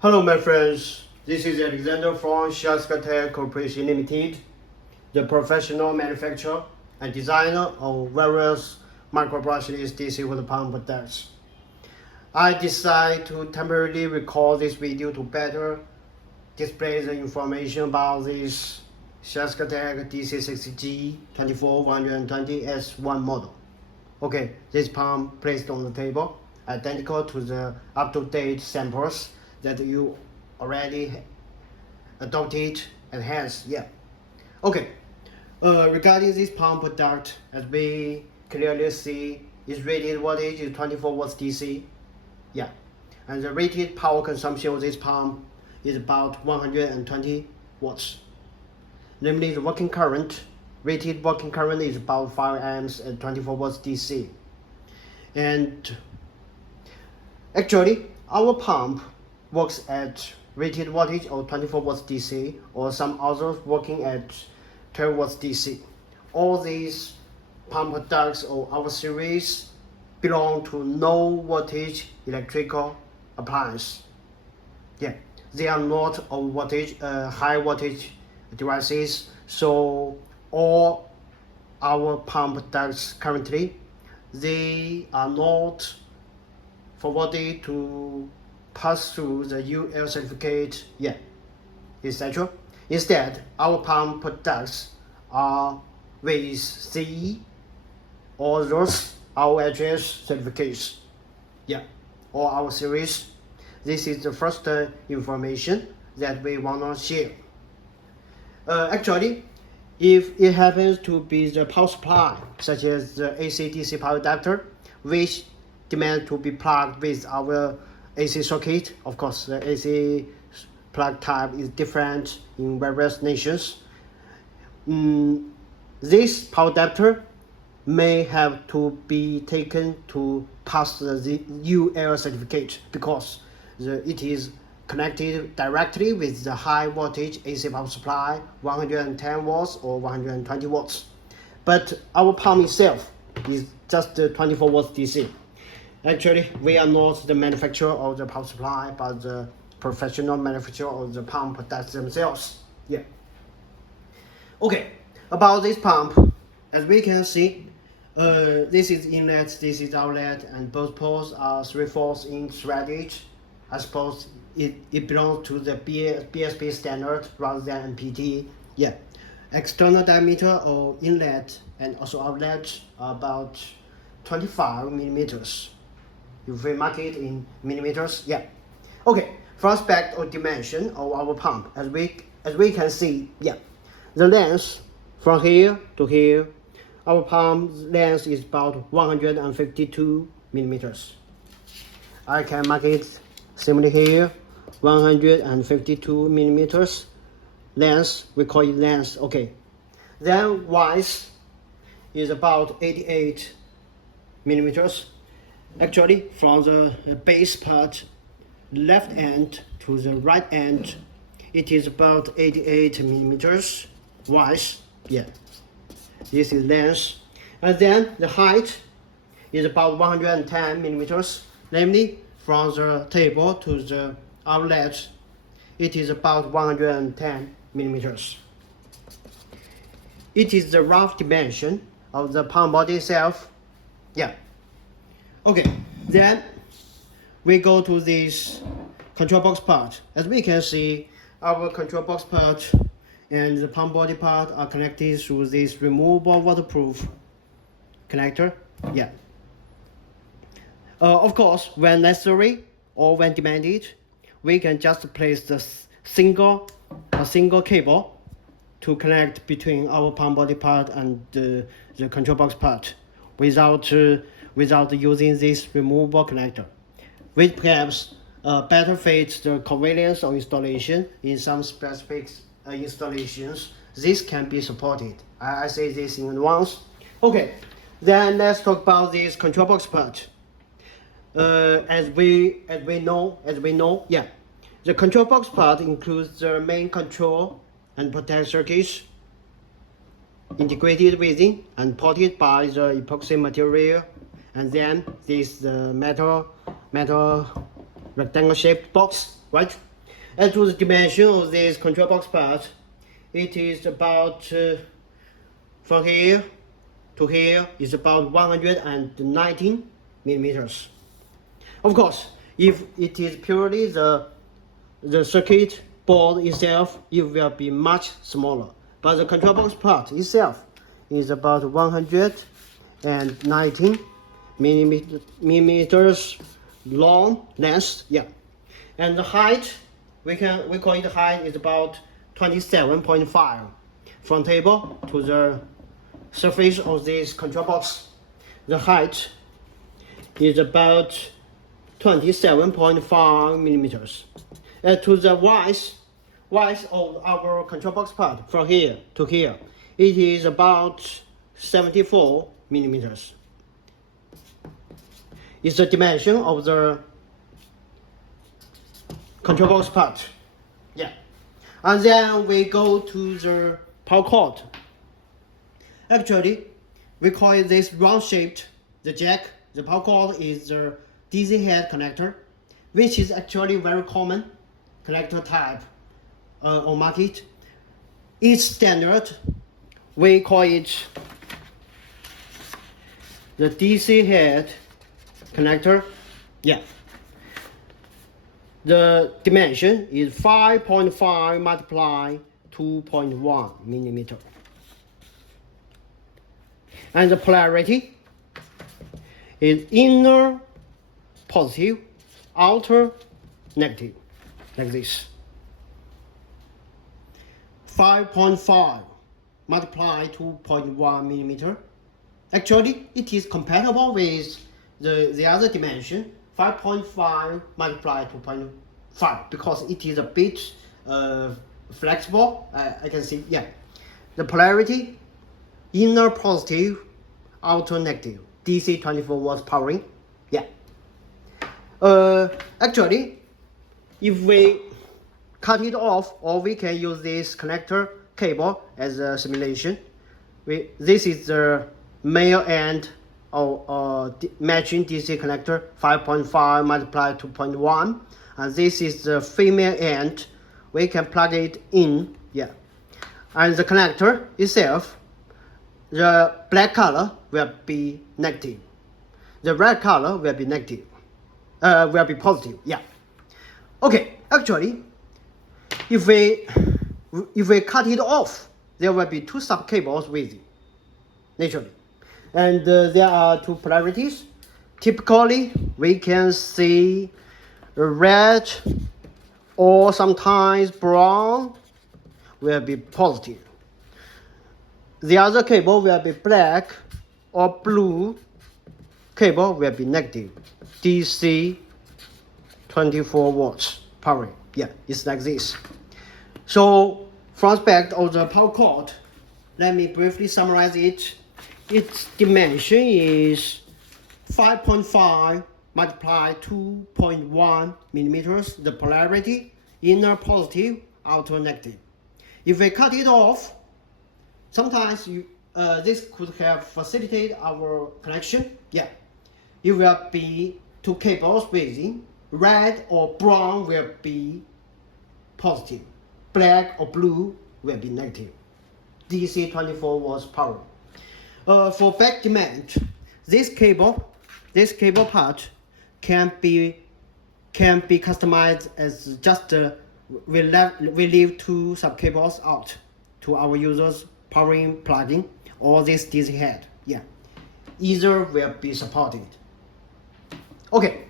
Hello my friends, this is Alexander from SHYSKY Corporation Limited, the professional manufacturer and designer of various micro-brushless DC water pump products. I decided to temporarily record this video to better display the information about this SHYSKY DC60G-24120S-1 model. Okay, this pump placed on the table, identical to the up-to-date samples that you already adopted and has. Okay, regarding this pump product, as we clearly see, its rated wattage is 24 watts DC. And the rated power consumption of this pump is about 120 watts. Namely, the working current, rated working current is about 5 amps at 24 watts DC. And actually, our pump works at rated wattage of 24 watts DC, or some others working at 12 watts DC. All these pump products of our series belong to low wattage electrical appliance. They are not of wattage, high wattage devices. So all our pump products currently, they are not forwarded to pass through the UL certificate, etc. Instead, our pump products are with CE or those RHS certificates, or our series. This is the first information that we want to share. Actually, if it happens to be the power supply, such as the AC-DC power adapter, which demand to be plugged with our AC socket. Of course, the AC plug type is different in various nations. This power adapter may have to be taken to pass the UL certificate because it is connected directly with the high voltage AC power supply, 110 watts or 120 watts. But our pump itself is just 24 watts DC. Actually, we are not the manufacturer of the power supply, but the professional manufacturer of the pump products themselves. Okay, about this pump, as we can see, this is inlet, this is outlet, and both poles are 3/4 inch threaded. I suppose it belongs to the BSP standard rather than NPT. External diameter of inlet and also outlet are about 25 millimeters. If we mark it in millimeters, Okay, first aspect of dimension of our pump, as we can see, the length from here to here, our pump's length is about 152 millimeters. I can mark it similarly here, 152 millimeters length. We call it length. Okay, then width is about 88 millimeters. Actually, from the base part, left end to the right end, it is about 88 millimeters wide. This is length. And then the height is about 110 millimeters. Namely, from the table to the outlet, it is about 110 millimeters. It is the rough dimension of the pump body itself. Okay, then we go to this control box part. As we can see, our control box part and the pump body part are connected through this removable waterproof connector. Of course, when necessary or when demanded, we can just place the a single cable to connect between our pump body part and the control box part without using this removable connector, which perhaps better fits the convenience of installation. In some specific installations, this can be supported. I say this in advance. Okay, then let's talk about this control box part. As we know, the control box part includes the main control and protect circuits integrated within and ported by the epoxy material. And then this metal rectangle shaped box, right? As to the dimension of this control box part, it is about from here to here is about 119 millimeters. Of course, if it is purely the circuit board itself, it will be much smaller. But the control box part itself is about 119 millimeters long length. Yeah, and the height we call it height is about 27.5 from table to the surface of this control box. The height is about 27.5 millimeters. To the width of our control box part from here to here, it is about 74 millimeters. It's the dimension of the control box part. Yeah. And then we go to the power cord. Actually, we call it this round shaped, the jack. The power cord is the DC head connector, which is actually very common connector type on market. It's standard. We call it the DC head connector. Yeah. The dimension is 5.5 multiply 2.1 millimeter. And the polarity is inner positive, outer negative, like this. 5.5 multiply 2.1 millimeter. Actually, it is compatible with the other dimension, 5.5 multiply 2.5, because it is a bit flexible. I can see, yeah. The polarity, inner positive, outer negative. DC 24 volts powering, yeah. Actually, if we cut it off, or we can use this connector cable as a simulation. This is the male end of matching DC connector, 5.5 multiply 2.1, and this is the female end. We can plug it in, yeah. And the connector itself, the black color will be negative, the red color will be negative, will be positive, yeah. Okay, actually, if we cut it off, there will be two sub cables with it, naturally. And there are two polarities. Typically, we can see red or sometimes brown will be positive. The other cable will be black or blue cable will be negative. DC 24 volts power. Yeah, it's like this. So, from aspect of the power cord, let me briefly summarize it. Its dimension is 5.5 multiply 2.1 millimeters. The polarity, inner positive, outer negative. If we cut it off, sometimes this could have facilitated our connection. Yeah, it will be two cables within. Red or brown will be positive. Black or blue will be negative. DC 24 volts power. For back demand, this cable part can be customized as just we leave two sub cables out to our users powering plugin or this DC head. Yeah, either will be supported. Okay.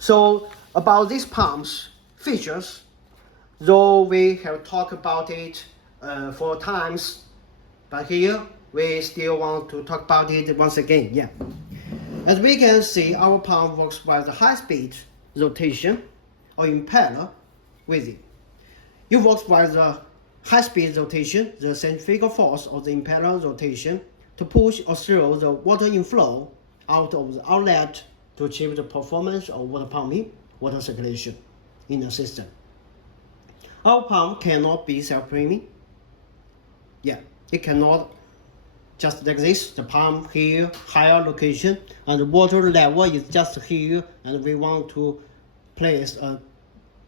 So about these pumps features, though we have talked about it 4 times, but here we still want to talk about it once again. Yeah, as we can see, our pump works with the high-speed rotation or impeller with it. It works with the high-speed rotation, the centrifugal force of the impeller rotation, to push or throw the water inflow out of the outlet to achieve the performance of water pumping, water circulation in the system. Our pump cannot be self-priming. Yeah, it cannot just like this, the pump here, higher location, and the water level is just here, and we want to place a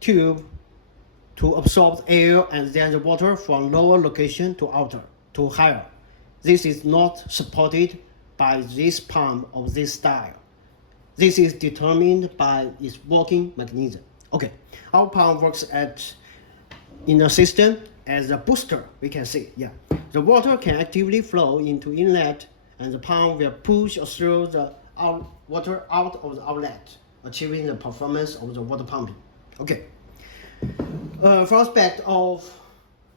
tube to absorb air and then the water from lower location to outer to higher. This is not supported by this pump of this style. This is determined by its working mechanism. Okay, our pump works in a system as a booster. We can see, yeah, the water can actively flow into inlet, and the pump will push or throw the water out of the outlet, achieving the performance of the water pumping. Okay. For aspect of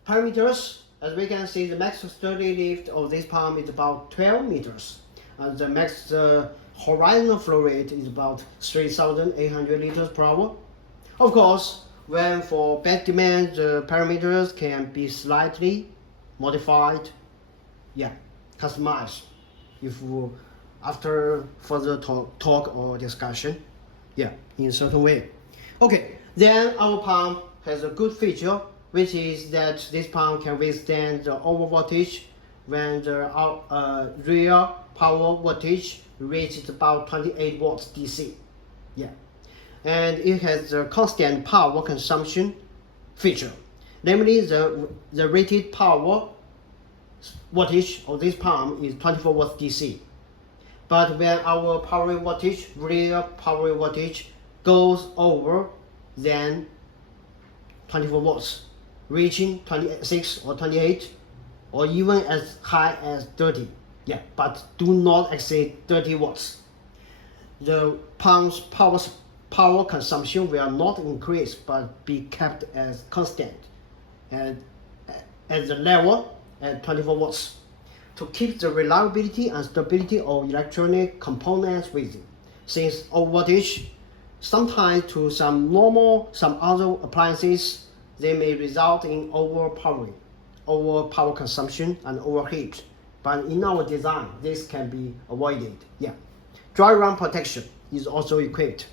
parameters, as we can see, the max sturdy lift of this pump is about 12 meters, and the max horizontal flow rate is about 3,800 liters per hour. Of course, when for bed demand, the parameters can be slightly modified, yeah, customized, if after further talk or discussion, yeah, in a certain way. Okay, then our pump has a good feature, which is that this pump can withstand the over voltage when the real power voltage reaches about 28 watts DC. Yeah, and it has a constant power consumption feature. Namely, the rated power voltage of this pump is 24 watts DC. But when our real power voltage goes over than 24 watts, reaching 26 or 28, or even as high as 30. Yeah, but do not exceed 30 watts. The pump's power consumption will not increase, but be kept as constant and at the level at 24 watts to keep the reliability and stability of electronic components within. Since over voltage, sometimes to some other appliances, they may result in overpowering, over power consumption and overheat. But in our design, this can be avoided. Yeah, dry run protection is also equipped.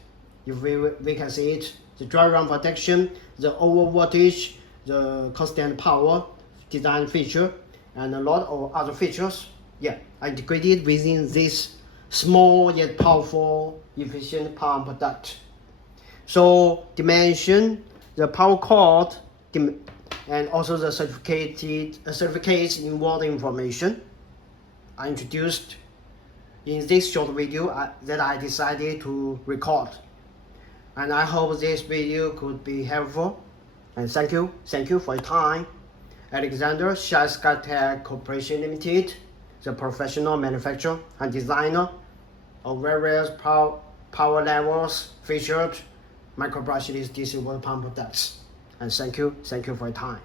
If we can see it, the dry run protection, the over voltage, the constant power design feature, and a lot of other features, yeah, are integrated within this small yet powerful, efficient pump duct. So dimension, the power cord, and also the certificates involved information are introduced in this short video that I decided to record. And I hope this video could be helpful. And thank you for your time. Alexander, SHYSKY Corporation Limited, the professional manufacturer and designer of various power levels featured micro brushless DC water pump products. And thank you for your time.